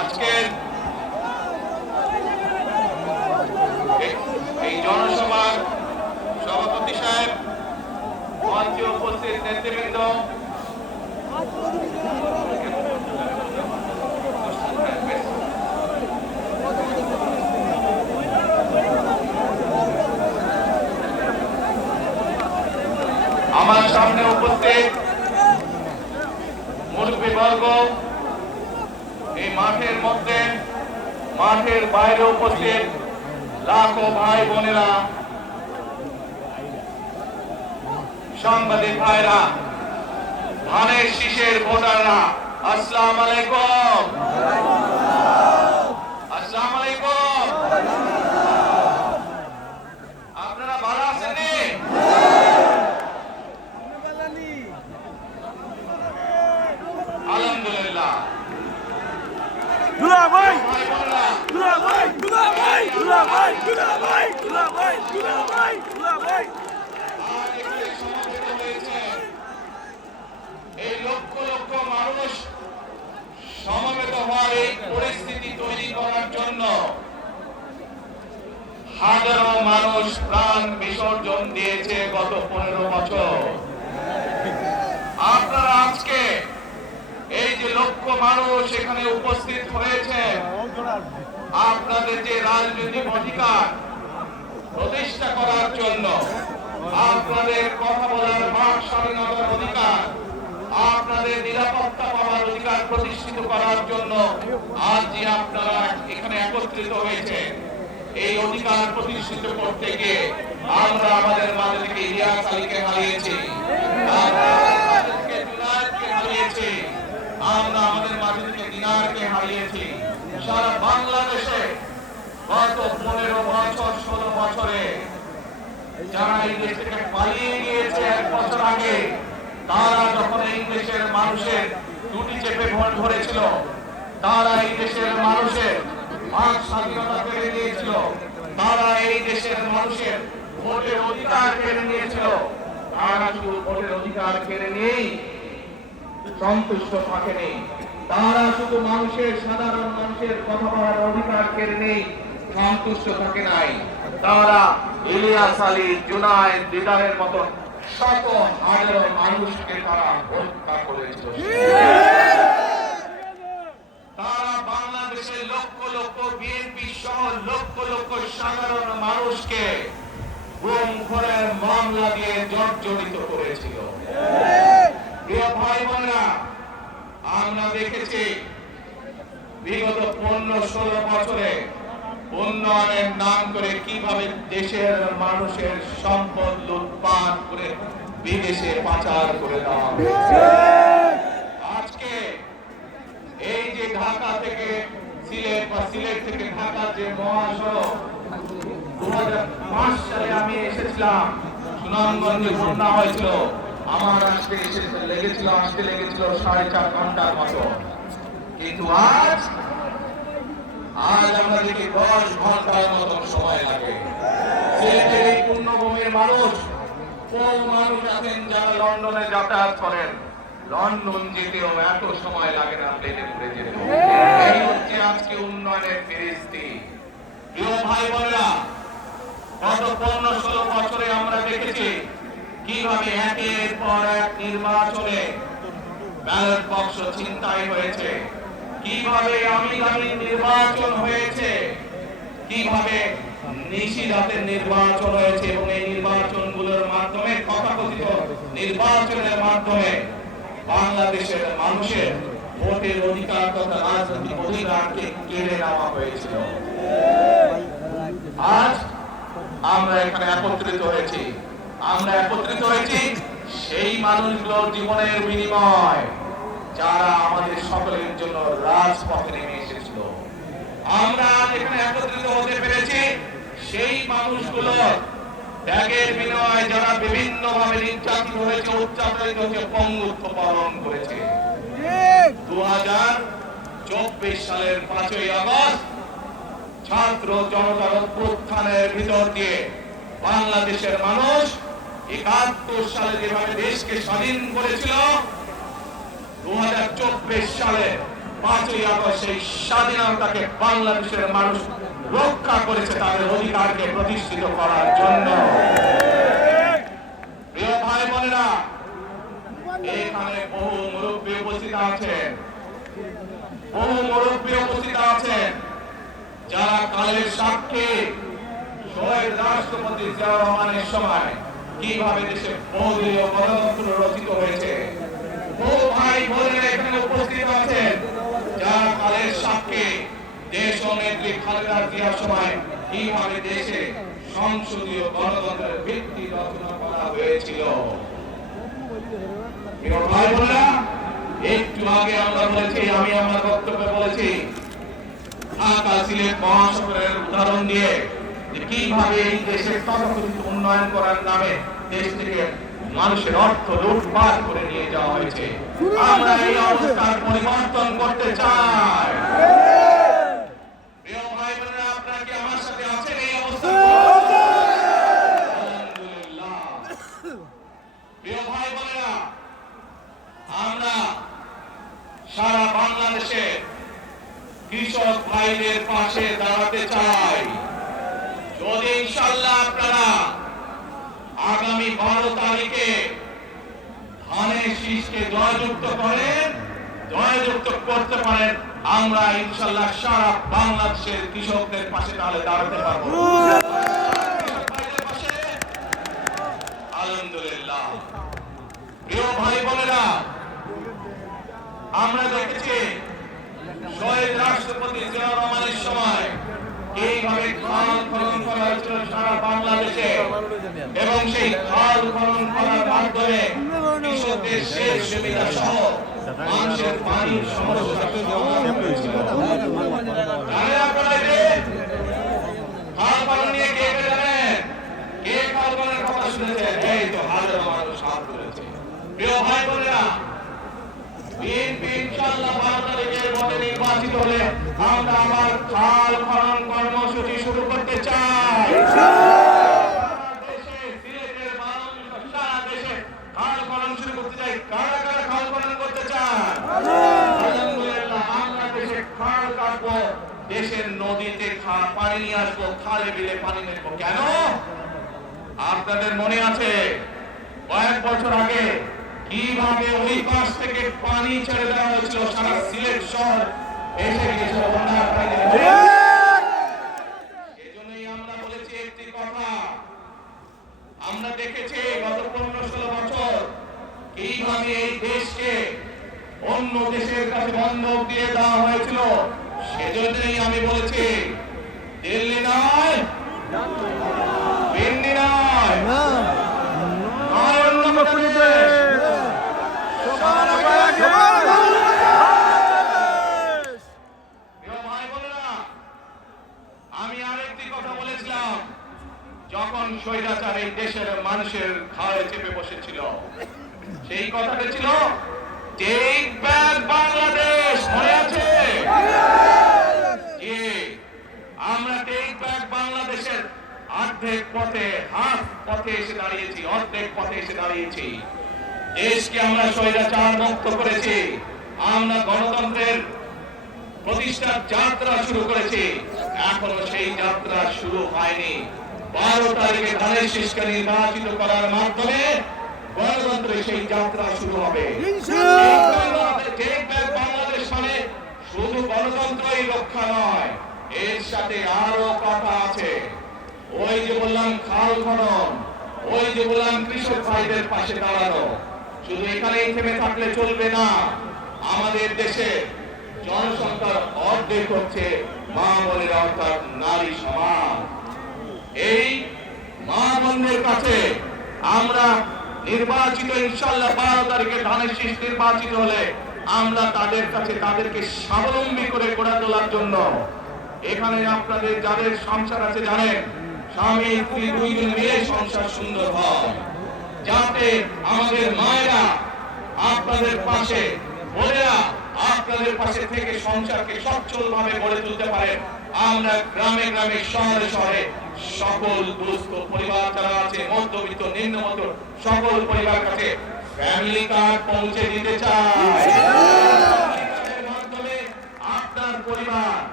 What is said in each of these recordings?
আজকের এই জনসভার সভাপতি সাহেব, মঞ্চে উপস্থিত নেতৃবৃন্দ, আমার সামনে উপস্থিত মুরব্বীবর্গ, এই মাঠের মধ্যে, মাঠের বাইরে উপস্থিত লাখো ভাই বোনেরা, সাংবাদিক ভাইরা, ধানের শীষের ভোটাররা, আসসালামু আলাইকুম। আসসালামু আলাইকুম। আপনারা ভালো আছেন? আলহামদুলিল্লাহ। এই লক্ষ লক্ষ মানুষ সমবেত হওয়ার এই পরিস্থিতি তৈরি করার জন্য হাজারো মানুষ প্রাণ বিসর্জন দিয়েছে গত 15 বছর। আপনারা আজকে এই যে লক্ষ মানুষ এখানে উপস্থিত হয়েছে, আপনাদের যে রাজনৈতিক অধিকার প্রতিষ্ঠা করার জন্য, আপনাদের কথা বলার বাক স্বাধীনতার অধিকার, আপনাদের নিরাপত্তা পাওয়ার অধিকার প্রতিষ্ঠিত করার জন্য আজ যে আপনারা এখানে একত্রিত হয়েছে, এই অধিকার প্রতিষ্ঠিত করতে গিয়ে আমরা আমাদের মাঝে থেকে ইলিয়াস আলীকে হারিয়েছি, আমরা আমাদের মাঝে থেকে দিনারকে হারিয়েছি। সারা বাংলাদেশে গত 15 বছর 16 বছরে যারা এই দেশ থেকে পালিয়ে গিয়েছে 1 বছর আগে, তারা যখন এই দেশের মানুষের দুটি চেপে ভোট ধরেছিল, তারা এই দেশের মানুষের বাক স্বাধীনতা কেড়ে নিয়েছিল, তারা এই দেশের মানুষের ভোটের অধিকার কেড়ে নিয়েছিল। তারা শুধু ভোটের অধিকার কেড়ে নিয়েই সন্তুষ্ট থাকেনি, তারা শুধু মানুষের, সাধারণ মানুষের কথা বলার অধিকার কেড়ে নেই সন্তুষ্ট থাকে নাই, তারা ইলিয়াস আলী, জুনায়েদ, দিদারের মতো শত হাজারো মানুষকে তারা হত্যা করেছিল। তারা বাংলাদেশের লক্ষ লক্ষ বিএনপি সহ লক্ষ লক্ষ সাধারণ মানুষকে গুম খুনের মামলা দিয়ে জর্জরিত করেছিল। প্রিয় ভাই বোনেরা, আমরা দেখেছি বিগত 15-16 বছরে উন্নয়নের নাম করে কিভাবে দেশের মানুষের সম্পদ লুটপাট করে বিদেশে পাচার করে দেওয়া হয়েছে। আজকে এই যে ঢাকা থেকে সিলেট বা সিলেট থেকে ঢাকা যে মহাসড়ক, 2005 সালে আমি এসেছিলাম, সুনামগঞ্জে বন্যা হয়েছিল, আমার আসতে লেগেছিল 4.5 ঘন্টার মতো, কিন্তু আজ আমরা দেখি 10 ঘন্টার মতো সময় লাগে। সিলেটের এই পূর্ণভূমির মানুষ, বহু মানুষ আছেন যারা লন্ডনে যাতায়াত করেন, লন্ডন যেতেও এত সময় লাগে না প্লেনে ঘুরে যেতে। এই হচ্ছে আজকে উন্নয়নের ফিরিস্তি। প্রিয় ভাই বোনেরা, গত 15-16 বছরে আমরা দেখেছি কিভাবে একের পর এক নির্বাচনে ব্যালট বাক্স ছিনতাই হয়েছে, কিভাবে আমিরামি নির্বাচন হয়েছে, কিভাবে নিশিরাতের নির্বাচন হয়েছে, এবং এই নির্বাচনগুলোর মাধ্যমে, তথাকথিত নির্বাচনের মাধ্যমে বাংলাদেশের মানুষের ভোটের অধিকার তথা রাজনৈতিক অধিকারকে কেড়ে নেওয়া হয়েছিল। আজ আমরা এখানে একত্রিত হয়েছি, সেই মানুষগুলোর জীবনের বিনিময় যারা আমাদের সকলের জন্য রাজপথে নেমে এসেছিল। আমরা এখানে একত্রিত হতে পেরেছি সেই মানুষগুলোর ত্যাগের বিনিময়ে যারা বিভিন্ন ভাবে নির্যাতিত হয়েছে, অত্যাচারিত হয়েছে, পঙ্গুত্ব পালন করেছে। 2024 সালের 5ই আগস্ট ছাত্র জনতার অভ্যুত্থানের ভিতর দিয়ে বাংলাদেশের মানুষ 71 সালে যেভাবে দেশকে স্বাধীন করেছিল, 2024 সালে 5ই আগস্ট সেই স্বাধীনতাকে বাংলাদেশের মানুষ রক্ষা করেছে তাদের অধিকারকে প্রতিষ্ঠিত করার জন্য। প্রিয় ভাই বোনেরা, এখানে বহু মুরব্বী উপস্থিত আছেন, যারা কালের সাক্ষী শহীদ রাষ্ট্রপতি জিয়াউর রহমানের সময় কিভাবে দেশে বহুদলীয় গণতন্ত্র রচিত হয়েছে। বহু ভাই বোনেরা এখানে উপস্থিত আছেন যারা কালের সাক্ষী দেশ নেত্রী খালেদা জিয়ার সময় কিভাবে দেশে সংসদীয় গণতন্ত্রের ভিত্তি রচনা করা হয়েছিল। ভাই বোনেরা, একটু আগে আমরা বলেছি, আমি আমার বক্তব্যে বলেছি, ঢাকা সিলেট মহাসড়কের উদাহরণ দিয়ে কিভাবে এই দেশের তথাকথিত উন্নয়ন করার নামে দেশ থেকে মানুষের অর্থ লুটপাট করে নিয়ে যাওয়া হয়েছে। আমরা এই অবস্থার পরিবর্তন করতে চাই। প্রিয় ভাই বোনেরা, আপনারা কি আমার সাথে আছেন এই অবস্থা? আলহামদুলিল্লাহ। প্রিয় ভাই বোনেরা, আমরা সারা বাংলাদেশে কৃষক ভাইদের পাশে দাঁড়াতে চাই। যদি ইনশাআল্লাহ আপনারা আগামী 12 তারিখে ধানের শীষকে জয়যুক্ত করতে পারেন, আমরা ইনশাআল্লাহ সারা বাংলাদেশের কৃষকদের পাশে তাহলে দাঁড়াতে পারবো। আলহামদুলিল্লাহ। প্রিয় ভাই বোনেরা, আমরা দেখেছি শহীদ রাষ্ট্রপতি জিয়াউর রহমানের সময় এইভাবে খাল খনন করা হয়েছিল সারা বাংলাদেশে, এবং সেই খাল খনন করার মাধ্যমে কৃষকদের সেচ সুবিধা সহ মানুষের পানির সমস্যা সমাধান হয়েছিল। খাল খনন নিয়ে কে জানেন? কে খাল খননের কথা শুনেছেন? এই তো হাজার মানুষ হাত তুলেছে। প্রিয় ভাই বোনেরা, ইনশাআল্লাহ 12 তারিখের মধ্যে নির্বাচিত হলে আমরা আবার খাল খনন কর্মসূচি শুরু করতে চাই। সিলেটের মানুষ সারা দেশে খাল খনন শুরু করতে চাই। কারা কারা খাল খনন করতে চান? আলহামদুলিল্লাহ। আমরা দেশে খাল কাটবো, দেশের নদীতে পানি নিয়ে আসবো, খালে বিলে পানি নেবো। কেন? আপনাদের মনে আছে কয়েক বছর আগে কিভাবে ওই পাশ থেকে পানি ছেড়ে দেওয়া হয়েছিল, সারা সিলেট শহর এসে গিয়েছিল বন্যার পানিতে। এজন্যই আমরা বলেছি একটি কথা, আমরা দেখেছি গত 15-16 বছর কিভাবে এই দেশকে অন্য দেশের কাছে বন্ধক দিয়ে দেওয়া হয়েছিল। সেজন্যই আমি বলেছি, দিল্লি নয়, দিল্লি নয়, অন্য কোনো দেশ, আমি আরেকটি কথা বলেছিলাম, যখন স্বৈরাচার এই দেশের মানুষের ঘাড়ে চেপে বসেছিল, সেই কথাটা ছিল টেক ব্যাক বাংলাদেশ। মনে আছে? আমরা টেক ব্যাক বাংলাদেশের অর্ধেক পথে এসে দাঁড়িয়েছি। দেশকে আমরা স্বৈরাচার মুক্ত করেছি, আমরা গণতন্ত্রের প্রতিষ্ঠার যাত্রা শুরু করেছি। এখনো সেই যাত্রা শুরু হয়নি। 12 তারিখে ধানের শীষকে নির্বাচিত করার মাধ্যমে গণতন্ত্রের সেই যাত্রা শুরু হবে। বাংলাদেশ মানে শুধু গণতন্ত্রই রক্ষা নয়, এর সাথে আরো কথা আছে। ওই যে বললাম খাল খনন, ওই যে বললাম কৃষক ভাইদের পাশে দাঁড়ানো, শুধু এখানেই থেমে থাকলে চলবে না। আমাদের দেশে জনসংখ্যার অর্ধেক হচ্ছে মা বোনেরা, অর্থাৎ নারী সমাজ। এই মা বোনদের কাছে আমরা নির্বাচিত, ইনশাআল্লাহ 12 তারিখে ধানের শীষ নির্বাচিত হলে আমরা তাদের কাছে তাদেরকে স্বাবলম্বী করে গড়ে তোলার জন্য, এখানে আপনাদের যাদের সংসার আছে জানেন, স্বামী স্ত্রী দুইজন মিলে সংসার সুন্দর হয়, যাতে আমাদের মায়েরা আপনাদের পাশে, বোনেরা আপনাদের পাশে থেকে সংসারকে সচ্ছল ভাবে গড়ে তুলতে পারেন। আমরা গ্রামে গ্রামে শহরে শহরে সকল দুস্থ পরিবার যারা আছে, মধ্যবিত্ত নিম্নমধ্য সকল পরিবার কাছে ফ্যামিলি কার্ড পৌঁছে দিতে চাই। মাধ্যমে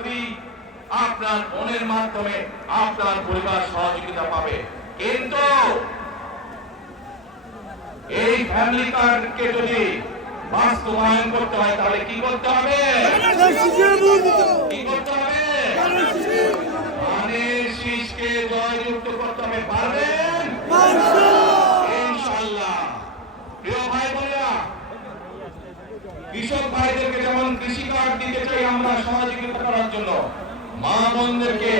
স্ত্রী, আপনার বোনের মাধ্যমে আপনার পরিবার সহযোগিতা পাবে। কিন্তু এই ফ্যামিলি কার্ডকে যদি বাস্তবায়ন করতে হয় তাহলে কি করতে হবে? কি করতে হবে? ধানের শীষকে জয়যুক্ত করতে হবে। পারবেন ইনশাআল্লাহ। প্রিয় ভাই বোনেরা, কৃষক ভাইদেরকে যেমন কৃষি কার্ড দিতে চাই আমরা সহযোগিতা করার জন্য, মা বোনদেরকে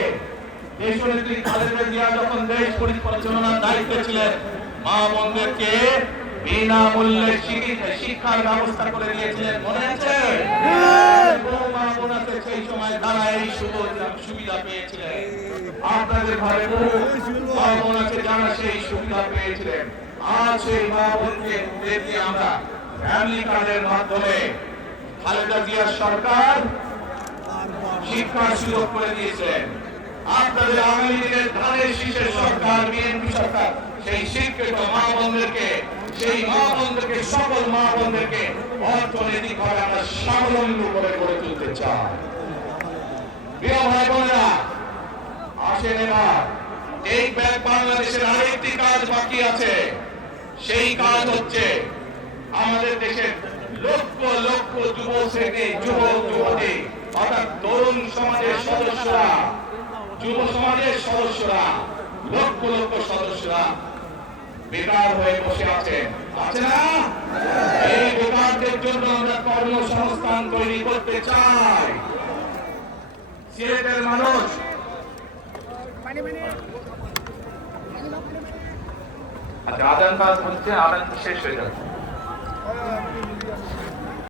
দেশনেত্রী খালেদা জিয়া যখন দেশ পরিচালনার দায়িত্বে ছিলেন, মা বোনদেরকে বিনামূল্যে শিক্ষার ব্যবস্থা করে দিয়েছিলেন, মনে আছে? বহু মা বোন আছে সেই সময় তারা এই সুবিধা পেয়েছিলেন। আপনাদের ঘরে বহু মা বোন আছে যারা সেই সুবিধা পেয়েছিলেন। আজ সেই মা বোনকে আমরা ফ্যামিলি কার্ডের মাধ্যমে খালেদা জিয়ার সরকার শিক্ষার সুযোগ করে দিয়েছিলেন। আপনাদের আগামী দিনের ধানের শীষের সরকার, বিএনপি সরকার, সেই শিক্ষিত মা বোনদেরকে, সেই মা বোনদেরকে, সকল মা বোনদেরকে অর্থনৈতিকভাবে আমরা স্বাবলম্বী করে গড়ে তুলতে চাই। প্রিয় ভাই বোনেরা, আসেন এবার এই ব্যাগ বাংলাদেশের আরেকটি কাজ বাকি আছে। সেই কাজ হচ্ছে আমাদের দেশের লক্ষ লক্ষ যুব শ্রেণী, যুবক যুবতী, অর্থাৎ তরুণ সমাজের সদস্যরা, যুব সমাজের সদস্যরা, লক্ষ লক্ষ সদস্যরা বেকার হয়ে বসে আছেন, আছে না? এই বেকারদের জন্য আমরা কর্মসংস্থান তৈরি করতে চাই। সিলেটের মানুষ আচ্ছা, আদান কাজ হচ্ছে, আদান শেষ হয়ে যাবে।